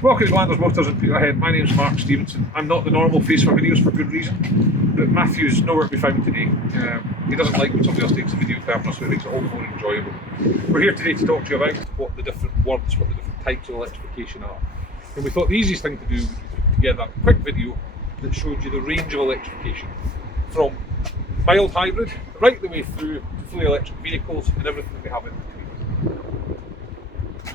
Welcome to Glanders Motors in Peterhead. My name's Mark Stevenson. I'm not the normal face for videos for good reason, but Matthew's nowhere to be found today. He doesn't like when somebody else takes the video camera, so it makes it all the more enjoyable. We're here today to talk to you about what the different words, what the different types of electrification are. And we thought the easiest thing to do would be to put together a quick video that showed you the range of electrification, from mild hybrid right the way through to fully electric vehicles and everything that we have in between.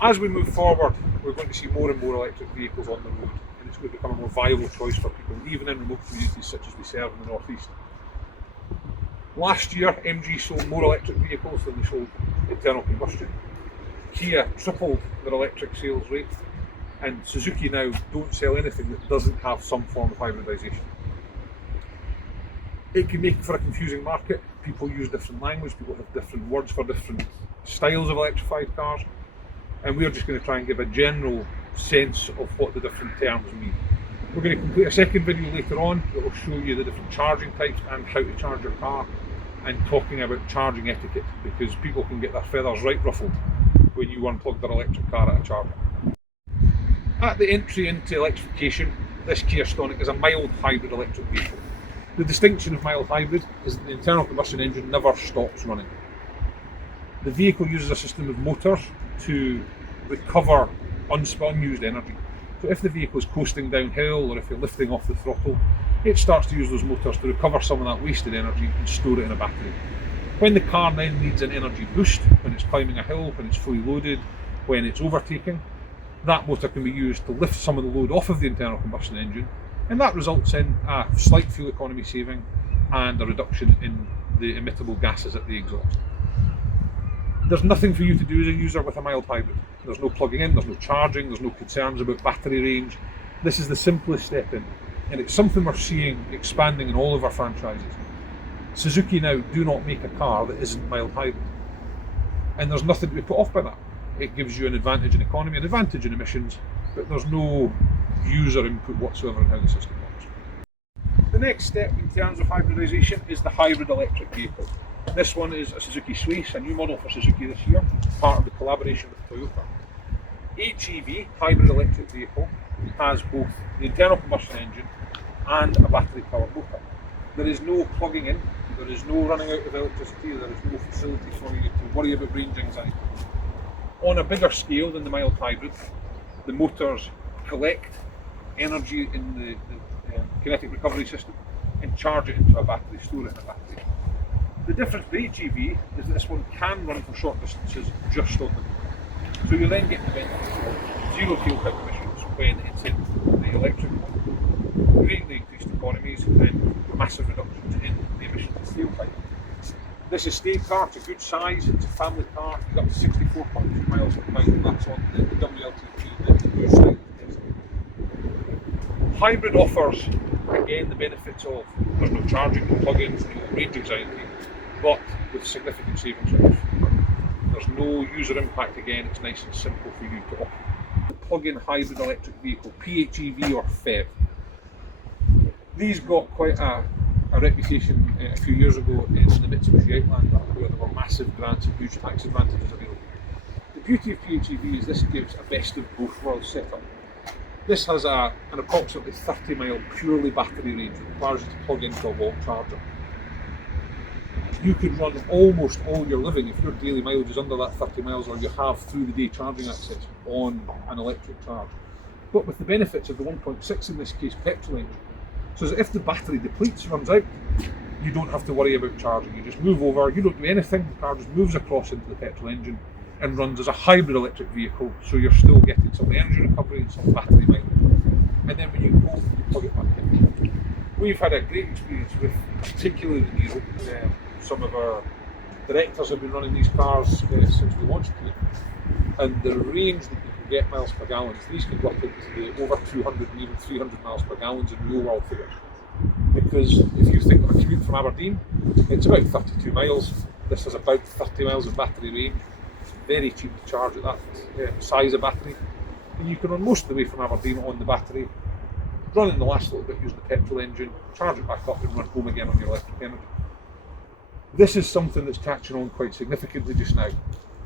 As we move forward, we're going to see more and more electric vehicles on the road, and it's going to become a more viable choice for people, even in remote communities such as we serve in the northeast. Last year, MG sold more electric vehicles than they sold internal combustion. Kia tripled their electric sales rate, and Suzuki now don't sell anything that doesn't have some form of hybridisation. It can make for a confusing market. People use different language, people have different words for different styles of electrified cars, and we're just going to try and give a general sense of what the different terms mean. We're going to complete a second video later on that will show you the different charging types and how to charge your car, and talking about charging etiquette, because people can get their feathers right ruffled when you unplug their electric car at a charger. At the entry into electrification, this Kia Stonic is a mild hybrid electric vehicle. The distinction of mild hybrid is that the internal combustion engine never stops running. The vehicle uses a system of motors to recover unused energy. So if the vehicle is coasting downhill, or if you're lifting off the throttle, it starts to use those motors to recover some of that wasted energy and store it in a battery. When the car then needs an energy boost, when it's climbing a hill, when it's fully loaded, when it's overtaking, that motor can be used to lift some of the load off of the internal combustion engine, and that results in a slight fuel economy saving and a reduction in the emittable gases at the exhaust. There's nothing for you to do as a user with a mild hybrid. There's no plugging in, there's no charging, there's no concerns about battery range. This is the simplest step in, and it's something we're seeing expanding in all of our franchises. Suzuki now do not make a car that isn't mild hybrid, and there's nothing to be put off by that. It gives you an advantage in economy, an advantage in emissions, but there's no user input whatsoever in how the system works. The next step in terms of hybridisation is the hybrid electric vehicle. This one is a Suzuki Swiss, a new model for Suzuki this year, part of the collaboration with Toyota. HEV, hybrid electric vehicle, has both the internal combustion engine and a battery powered motor. There is no plugging in, there is no running out of electricity, there is no facility for you to worry about range anxiety. On a bigger scale than the mild hybrid, the motors collect energy in the kinetic recovery system and charge it into a battery, store it in a battery. The difference with HEV is that this one can run for short distances just on the motor. So you then get the benefits of zero tailpipe emissions when it's in the electric one, greatly increased economies and massive reductions in the emissions of tailpipe. This estate car, it's a good size, it's a family car, you've got 64.2 miles per mile, and that's on the WLTP, the new style test. Hybrid offers, again, the benefits of there's no charging, no plug-ins, no range anxiety, but with significant savings off. There's no user impact, again, it's nice and simple for you to operate. The plug-in hybrid electric vehicle, PHEV or PHEV. These got quite a reputation a few years ago in the Mitsubishi Outlander, where there were massive grants and huge tax advantages available. The beauty of PHEV is this gives a best of both worlds setup. This has an approximately 30 mile purely battery range that requires you to plug into a wall charger. You could run almost all your living, if your daily mileage is under that 30 miles or you have through the day charging access, on an electric charge. But with the benefits of the 1.6, in this case, petrol engine, so that if the battery depletes, runs out, you don't have to worry about charging. You just move over, you don't do anything, the car just moves across into the petrol engine and runs as a hybrid electric vehicle, so you're still getting some energy recovery and some battery mileage. And then when you go, you plug it back in. We've had a great experience with particularly the Nero. Some of our directors have been running these cars since we launched it, and the range that you can get miles per gallon, these can go up into the over 200 and even 300 miles per gallon in real world figures. Because if you think of a commute from Aberdeen, it's about 32 miles. This has about 30 miles of battery range. It's very cheap to charge at that size of battery, and you can run most of the way from Aberdeen on the battery, run in the last little bit using the petrol engine, charge it back up and run home again on your electric energy. This is something that's catching on quite significantly just now,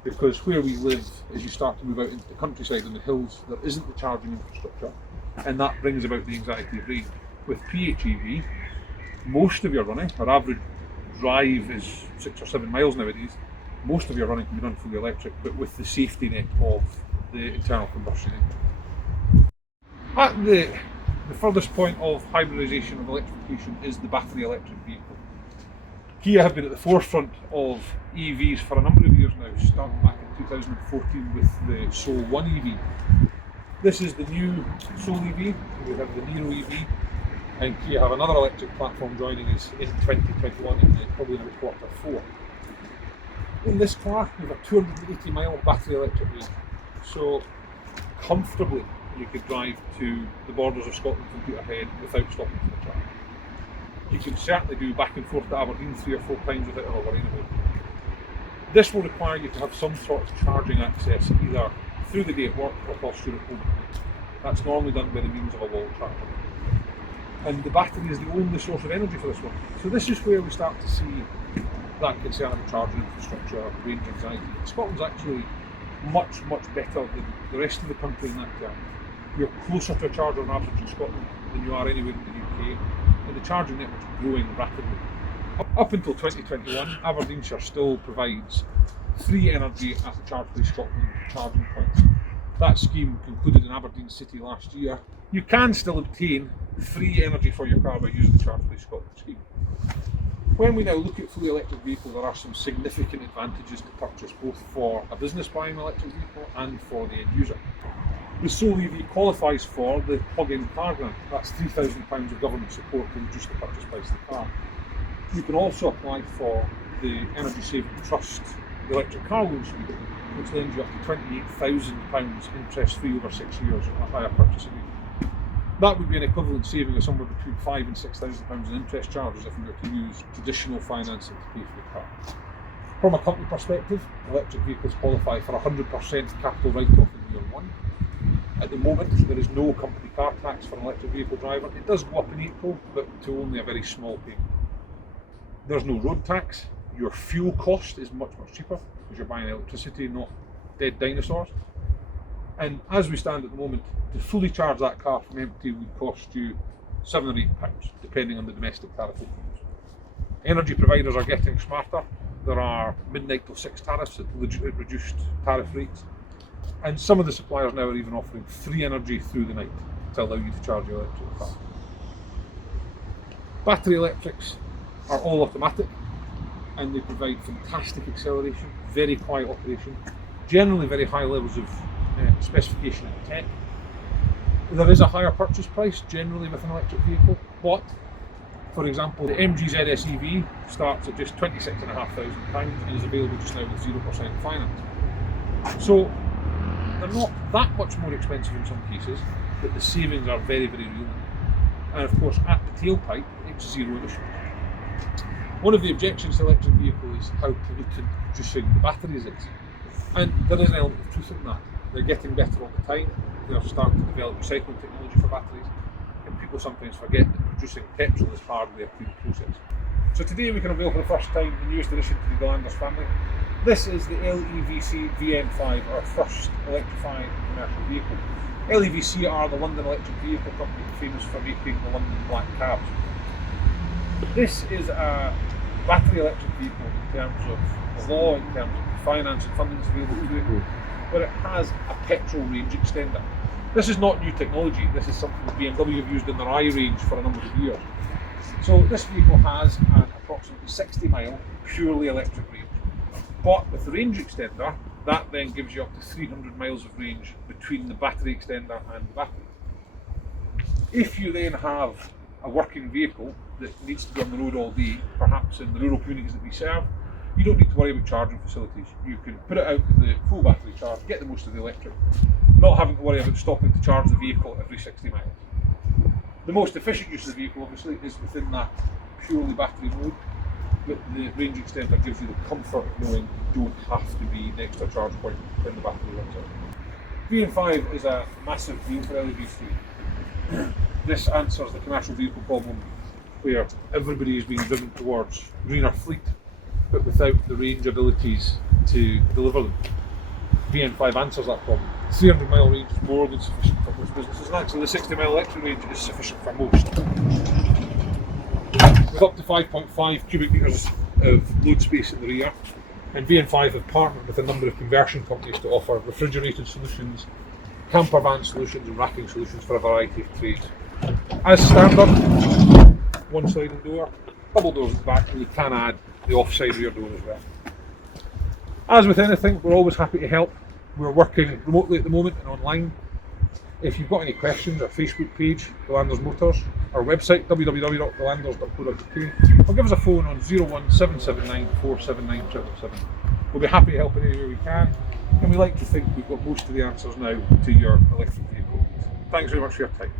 because where we live, as you start to move out into the countryside and the hills, there isn't the charging infrastructure, and that brings about the anxiety of range. With PHEV, most of your running, our average drive is 6 or 7 miles nowadays, most of your running can be done fully electric, but with the safety net of the internal combustion engine. At the furthest point of hybridisation of electrification is the battery electric vehicle. Kia have been at the forefront of EVs for a number of years now, starting back in 2014 with the Soul 1 EV. This is the new Soul EV, we have the Nero EV, and Kia have another electric platform joining us in 2021, probably in about Q4. In this car, you have a 280 mile battery electric range, so comfortably you could drive to the borders of Scotland from Peterhead without stopping for the charge. You can certainly do back and forth to Aberdeen 3 or 4 times without ever worrying about it. This will require you to have some sort of charging access either through the day at work or whilst you're at home. That's normally done by the means of a wall charger. And the battery is the only source of energy for this one. So this is where we start to see that concern about charging infrastructure, range anxiety. Scotland's actually much better than the rest of the country in that term. You're closer to a charger on average in Scotland than you are anywhere in the UK, and the charging network's growing rapidly. Up until 2021, Aberdeenshire still provides free energy at the Charge Place Scotland charging points. That scheme concluded in Aberdeen City last year. You can still obtain free energy for your car by using the Charge Place Scotland scheme. When we now look at fully electric vehicles, there are some significant advantages to purchase, both for a business buying an electric vehicle and for the end user. The Soul EV qualifies for the plug-in car grant. That's £3,000 of government support to reduce the purchase price of the car. You can also apply for the Energy Saving Trust, the electric car loan scheme, which lends you up to £28,000 interest-free over 6 years on a higher purchase agreement. That would be an equivalent saving of somewhere between £5,000 and £6,000 in interest charges if we were to use traditional financing to pay for the car. From a company perspective, electric vehicles qualify for 100% capital write-off in year 1. At the moment, there is no company car tax for an electric vehicle driver. It does go up in April, but to only a very small payment. There's no road tax. Your fuel cost is much cheaper because you're buying electricity, not dead dinosaurs. And as we stand at the moment, to fully charge that car from empty would cost you £7 or £8, depending on the domestic tariff you use. Energy providers are getting smarter. There are midnight till 6 tariffs at reduced tariff rates. And some of the suppliers now are even offering free energy through the night to allow you to charge your electric car. Battery electrics are all automatic and they provide fantastic acceleration, very quiet operation, generally very high levels of specification and tech. There is a higher purchase price generally with an electric vehicle, but for example, the MG ZS EV starts at just £26,500 and is available just now with 0% finance. So they're not that much more expensive in some cases, but the savings are very real. And of course, at the tailpipe, it's zero emissions. One of the objections to electric vehicles is how pollutant producing the batteries is. And there is an element of truth in that. They're getting better all the time. They're starting to develop recycling technology for batteries. And people sometimes forget that producing petrol is hardly a clean process. So today we can unveil for the first time the newest addition to the Galanders family. This is the LEVC VM5, our first electrified commercial vehicle. LEVC are the London Electric Vehicle Company, famous for making the London black cabs. This is a battery electric vehicle in terms of law, in terms of finance and funding that's available to it, but it has a petrol range extender. This is not new technology. This is something that BMW have used in their i-range for a number of years. So this vehicle has an approximately 60 mile purely electric range. But with the range extender, that then gives you up to 300 miles of range between the battery extender and the battery. If you then have a working vehicle that needs to be on the road all day, perhaps in the rural communities that we serve, you don't need to worry about charging facilities. You can put it out to the full battery charge, get the most of the electric, not having to worry about stopping to charge the vehicle every 60 miles. The most efficient use of the vehicle, obviously, is within that purely battery mode, but the range extender gives you the comfort of knowing you don't have to be next to a charge point when the battery runs out. VM5 is a massive deal for LEVC. This answers the commercial vehicle problem where everybody is being driven towards greener fleet, but without the range abilities to deliver them. VN5 answers that problem. 300 mile range is more than sufficient for most businesses, and actually the 60 mile electric range is sufficient for most. With up to 5.5 cubic metres of load space in the rear, and VN5 have partnered with a number of conversion companies to offer refrigerated solutions, camper van solutions and racking solutions for a variety of trades. As standard, one sliding door, double doors at the back, and you can add the off-side rear door as well. As with anything, we're always happy to help. We're working remotely at the moment and online. If you've got any questions, our Facebook page, The Landers Motors, our website, www.thelanders.co.uk, or give us a phone on 01779 479 777. We'll be happy to help in any way we can, and we like to think we've got most of the answers now to your electric vehicle. Thanks very much for your time.